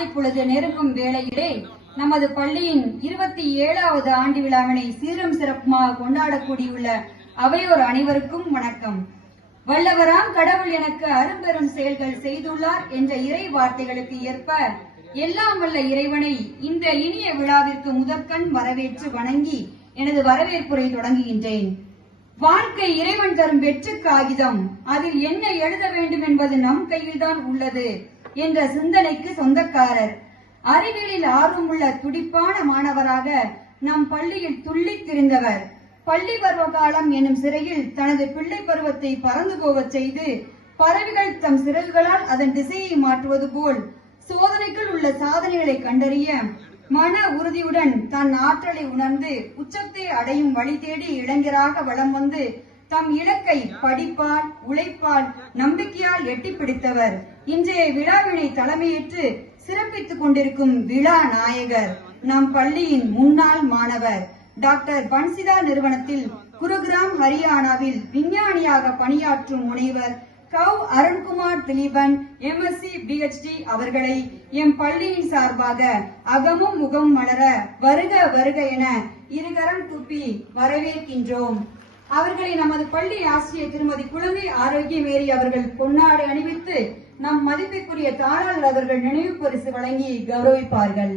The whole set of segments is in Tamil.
மாலை பொழுது நெருங்கும் வேளையிலே நமது பள்ளியின் 27வது ஆண்டு விழாவினை சீரும் சிறப்புமாக கொண்டாடக்கூடியுள்ள அவையோர் அனைவருக்கும் வணக்கம். வல்லவராம் கடவுள் எனக்கு அரும்பெரும் செயல்கள் செய்துள்ளார் என்ற இறை வார்த்தைகளுக்கு ஏற்ப எல்லாம் வல்ல இறைவனை இந்த இனிய விழாவிற்கு முதற்கண் வரவேற்று வணங்கி எனது வரவேற்புரை தொடங்குகின்றேன். வாழ்க்கை இறைவன் தரும் வெற்று காகிதம், அதில் என்ன எழுத வேண்டும் என்பது நம் கையில்தான் உள்ளது என்ற சிந்தனைக்கு சொந்தக்காரர். அறிவியலில் ஆர்வமுள்ள துடிப்பான மாணவராக நம் பள்ளியில் துள்ளி திரிந்தவர். பள்ளி பருவ காலம் எனும் சிறையில் தனது பிள்ளை பருவத்தை பறந்து போகச் செய்து பறவைகள் தம் சிறகுகளால் அதன் திசையை மாற்றுவது போல் சோதனைக்குள் உள்ள சாதனைகளை கண்டறிய மன உறுதியுடன் தன் ஆற்றலை உணர்ந்து உச்சத்தை அடையும் வழி தேடி இளைஞராக வலம் வந்து தம் இலக்கை படிப்பால், உழைப்பால், நம்பிக்கையால் எட்டி பிடித்தவர். இன்றைய விழாவினை தலைமையேற்று சிறப்பித்துக் கொண்டிருக்கும் விழா நாயகர் நம் பள்ளியின் முன்னாள் மாணவர் டாக்டர் பன்சிதா நிறுவனத்தில் குருகிராம் ஹரியானாவில் விஞ்ஞானியாக பணியாற்றும் முனைவர் கவ் அருண்குமார் திலீபன் MSc PhD அவர்களை எம் பள்ளியின் சார்பாக அகமும் முகம் மலர வருக வருக என இருகரம் கூப்பி வரவேற்கின்றோம். அவர்களை நமது பள்ளி ஆசிரியர் திருமதி குழந்தை ஆரோக்கியமேரி அவர்கள் பொன்னாடை அணிவித்து நம் மதிப்பிற்குரிய தாளாளர் அவர்கள் நினைவு பரிசு வழங்கி கௌரவிப்பார்கள்.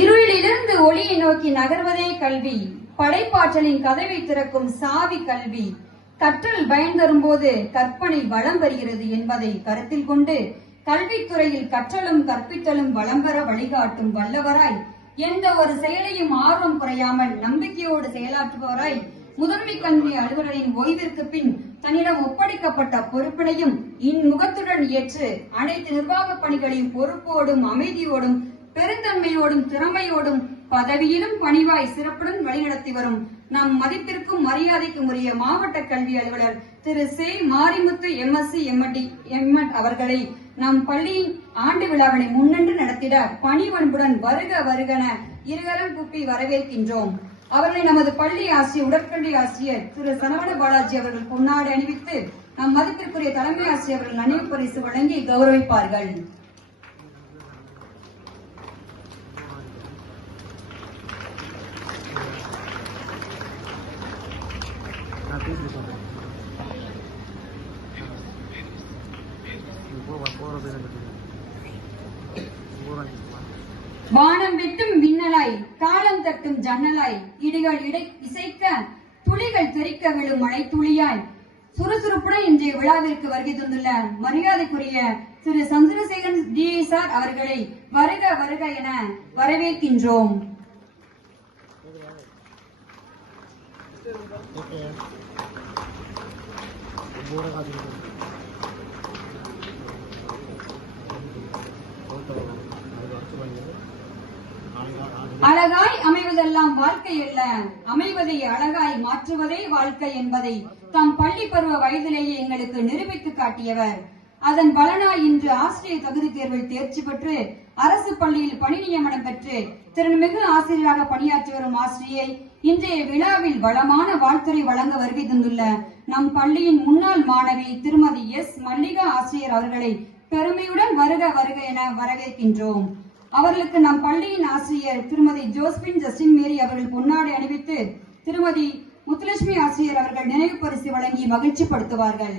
இருளிலிருந்து ஒளியை நோக்கி நகர்வதே கல்வி. படைப்பாற்றலின் கதவை திறக்கும் சாவி கல்வி. கற்றல் பயன் தரும் போது கற்பனை வளம் வருகிறது என்பதை கருத்தில் கொண்டு கல்வித்துறையில் கற்றலும் கற்பித்தலும் வளம் பெற வழிகாட்டும் வல்லவராய், எந்த ஒரு செயலையும் ஆர்வம் குறையாமல் நம்பிக்கையோடு செயலாற்றுபவராய், முதன்மை கல்வி அலுவலரின் ஓய்விற்கு பின் தன்னிடம் ஒப்படைக்கப்பட்ட பொறுப்பினையும் இன்முகத்துடன் ஏற்று அனைத்து நிர்வாக பணிகளையும் பொறுப்போடும் அமைதியோடும் பெருந்தன்மையோடும் திறமையோடும் பதவியிலும் பணிவாய் சிறப்புடன் வழிநடத்தி வரும் நம் மதிப்பிற்கும் மரியாதைக்கும் உரிய மாவட்ட கல்வி அலுவலர் திரு சே மாரிமுத்து MSc MD அவர்களை நம் பள்ளியின் ஆண்டு விழாவினை முன்னின்று நடத்திட பணிவன்புடன் வருக வருகென இருகரம் கூப்பி வரவேற்கின்றோம். அவர்களை நமது பள்ளி ஆசிரியர் உடற்கல்வி ஆசிரியர் திரு சரவண பாலாஜி அவர்கள் பொன்னாடை அணிவித்து நம் மதிப்பிற்குரிய தலைமை ஆசிரியர் அவர்கள் நினைவு பரிசு வழங்கி கௌரவிப்பார்கள். வானம் வெட்டும் மின்னலாய், தாளம் தட்டும் ஜன்னலாய், இடிகள் இசைக்க துளிகள் தெறிக்க விழும் மழை துளியாய் சுறுசுறுப்புடன் இன்றைய விழாவிற்கு வருகை தந்துள்ள மரியாதைக்குரிய திரு சந்திரசேகரன் DSR அவர்களை வருக வருக என வரவேற்கின்றோம். அழகாய் அமைவதெல்லாம் வாழ்க்கை அல்ல, அமைவதை அழகாய் மாற்றுவதே வாழ்க்கை என்பதை தம் பள்ளி பருவ வயதிலேயே எங்களுக்கு நிரூபித்து காட்டியவர். அதன் பலனாய் இன்று ஆசிரியர் தகுதி தேர்வில் தேர்ச்சி பெற்று அரசு பள்ளியில் பணி நியமனம் பெற்று திறன்மிகு ஆசிரியராக பணியாற்றி வரும் ஆசிரியை இன்றைய விழாவில் வளமான வாழ்த்துரை வழங்க வருகை தந்துள்ள நம் பள்ளியின் முன்னாள் மாணவி திருமதி S மல்லிகா ஆசிரியர் அவர்களை பெருமையுடன் வருக வருக என வரவேற்கின்றோம். அவர்களுக்கு நம் பள்ளியின் ஆசிரியர் திருமதி ஜோஸ்பின் ஜஸ்டின் மேரி அவர்கள் பொன்னாடை அணிவித்து திருமதி முத்துலட்சுமி ஆசிரியர் அவர்கள் நினைவு பரிசு வழங்கி மகிழ்ச்சி படுத்துவார்கள்.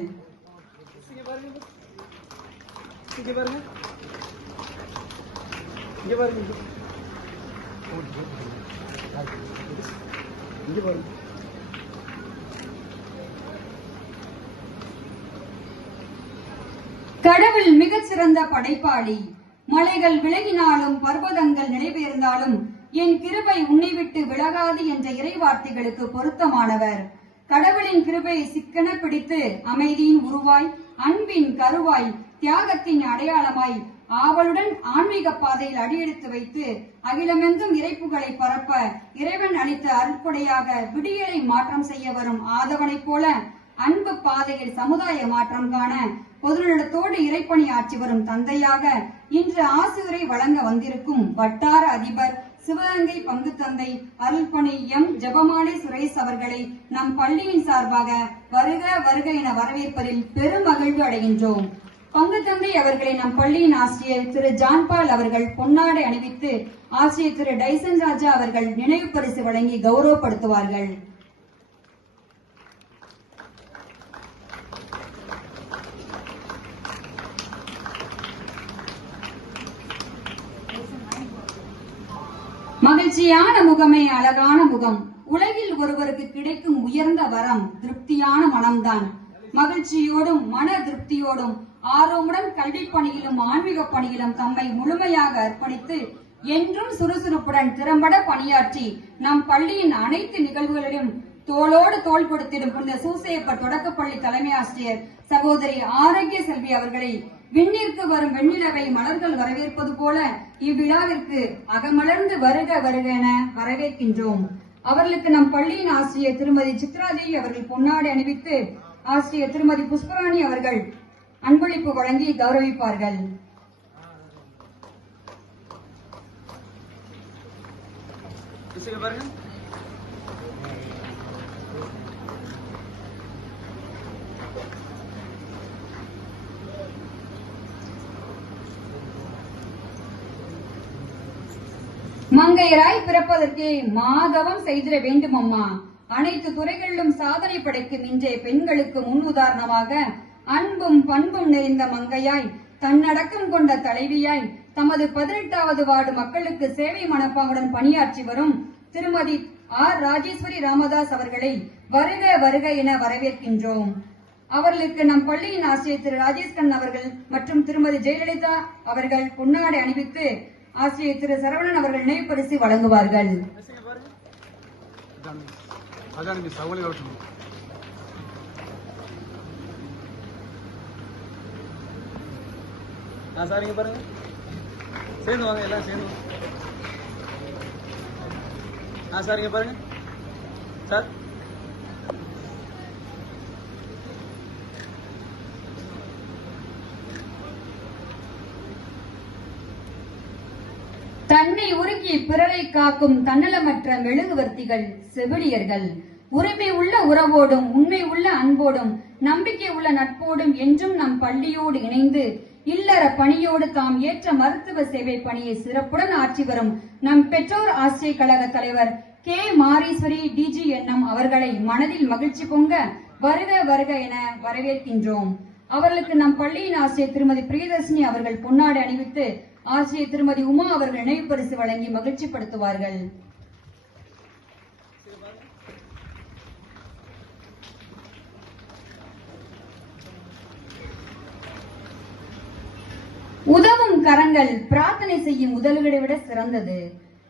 கடவுள் மிகச் சிறந்த படைப்பாளி. மலைகள் விலகினாலும் பர்வதங்கள் நிலைபெயர்ந்தாலும் என் கிருபை உன்னை விட்டு விலகாது என்ற இறைவார்த்தைகளுக்கு பொருத்தமானவர். கடவுளின் கிருபையை சிக்கன பிடித்து அமைதியின் உருவாய், அன்பின் கருவாய், தியாகத்தின் அடையாளமாய் ஆவலுடன் ஆன்மீக பாதையில் அடியெடுத்து வைத்து அகிலமெங்கும் இறைப்புகளை பரப்ப இறைவன் அளித்த அருட்கொடையாக விடியலை மாற்றம் செய்ய வரும் ஆதவனைப் போல அன்பு பாதையில் சமுதாய மாற்றம் காண பொதுநலத்தோடு இறைப்பணி ஆற்றி வரும் தந்தையாக இன்று ஆசிரியரை வழங்க வந்திருக்கும் வட்டார அதிபர் சிவகங்கை பங்கு தந்தை அருள்பணி எம் ஜெபமாலை சுரேஷ் அவர்களை நம் பள்ளியின் சார்பாக வருக வருக என வரவேற்பதில் பெருமகிழ்வு அடைகின்றோம். பங்கு தந்தை அவர்களை நம் பள்ளியின் ஆசிரியர் திரு ஜான்பால் அவர்கள் பொன்னாடை அணிவித்து ஆசிரியர் திரு டைசன் ராஜா அவர்கள் நினைவு பரிசு வழங்கி கௌரவப்படுத்துவார்கள். மகிழ்ச்சியான முகமே அழகான முகம். உலகில் ஒருவருக்கு கிடைக்கும் உயர்ந்த வரம் திருப்தியான மனம்தான். மகிழ்ச்சியோடும் மன திருப்தியோடும் ஆர்வமுடன் கல்வி பணியிலும் ஆன்மீக பணியிலும் தம்மை முழுமையாக அர்ப்பணித்து என்றும் சுறுசுறுப்புடன் திறம்பட பணியாற்றி நம் பள்ளியின் அனைத்து நிகழ்வுகளிலும் தோளோடு தோள் கொடுத்திடும் புனித சூசையப்பர் தொடக்கப்பள்ளி தலைமை ஆசிரியர் சகோதரி ஆரோக்கிய செல்வி அவர்களை விண்ணிற்கு வரும் வெண்ணிலவை மலர்கள் வரவேற்பது போல இவ்விழாவிற்கு அகமலர்ந்து வருக வருக என வரவேற்கின்றோம். அவர்களுக்கு நம் பள்ளியின் ஆசிரியர் திருமதி சித்ராதேவி அவர்கள் பொன்னாடை அணிவித்து ஆசிரியர் திருமதி புஷ்பராணி அவர்கள் அன்பளிப்பு வழங்கி கௌரவிப்பார்கள். மங்கையராய் பிறப்பதற்கு மாதவம் செய்திட வேண்டும் அம்மா. அனைத்து துறைகளிலும் சாதனை படைக்கும் இன்றைய பெண்களுக்கு முன் உதாரணமாக அன்பும் பண்பும் நிறைந்த மங்கையாய் தன்னடக்கம் கொண்ட தலைவியாய் தமது 18வது வார்டு மக்களுக்கு சேவை மனப்பாங்குடன் பணியாற்றி வரும் திருமதி ஆர் ராஜேஸ்வரி ராமதாஸ் அவர்களை வருக வருக என வரவேற்கின்றோம். அவர்களுக்கு நம் பள்ளியின் ஆசிரியர் திரு ராஜேஷ்கண்ணன் அவர்கள் மற்றும் திருமதி ஜெயலலிதா அவர்கள் பொன்னாடை அணிவித்து ஆசிரியர் திரு சரவணன் அவர்கள் நினைவு பரிசு வழங்குவார்கள். சார் பாருங்க, சேர்ந்து வாங்க, எல்லாம் சேர்ந்து. சார் இங்க பாருங்க சார். தன்னை உருக்கி பிறரை காக்கும் தன்னலமற்ற மெழுகுவர்த்திகள் செவிலியர்கள். உரிமை உள்ள உறவோடும் உண்மை உள்ள அன்போடும் நம்பிக்கை உள்ள நட்போடும் என்றும் நம் பள்ளியோடு இணைந்து இல்லற பணியோடு தாம் ஏற்ற மருத்துவ சேவை பணியை சிறப்புடன் ஆற்றி வரும் நம் பெற்றோர் ஆசிரியர் கழக தலைவர் கே மாரீஸ்வரி DGNM அவர்களை மனதில் மகிழ்ச்சி பொங்க வருக வருக என வரவேற்கின்றோம். அவர்களுக்கு நம் பள்ளியின் ஆசிரியர் திருமதி பிரியதர்ஷினி அவர்கள் பொன்னாடை அணிவித்து ஆசிரியர் திருமதி உமா அவர்கள் நினைவு பரிசு வழங்கி மகிழ்ச்சிப்படுத்துவார்கள். உதவும் கரங்கள் பிரார்த்தனை செய்யும் உதவிகளை விட சிறந்தது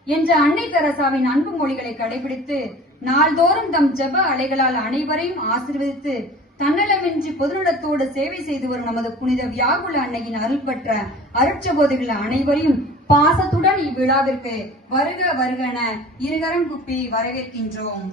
என்ற அன்னை தெரசாவின் அன்பு மொழிகளை கடைபிடித்து நாள்தோறும் தம் ஜெப அலைகளால் அனைவரையும் ஆசீர்வதித்து தன்னலமின்றி பொதுநலத்தோடு சேவை செய்து வரும் நமது புனித வியாகுல அன்னையின் அருள் பெற்ற அருட்சபோதிகள் அனைவரையும் பாசத்துடன் இவ்விழாவிற்கு வருக வருக என இருகரம் குப்பி வரவேற்கின்றோம்.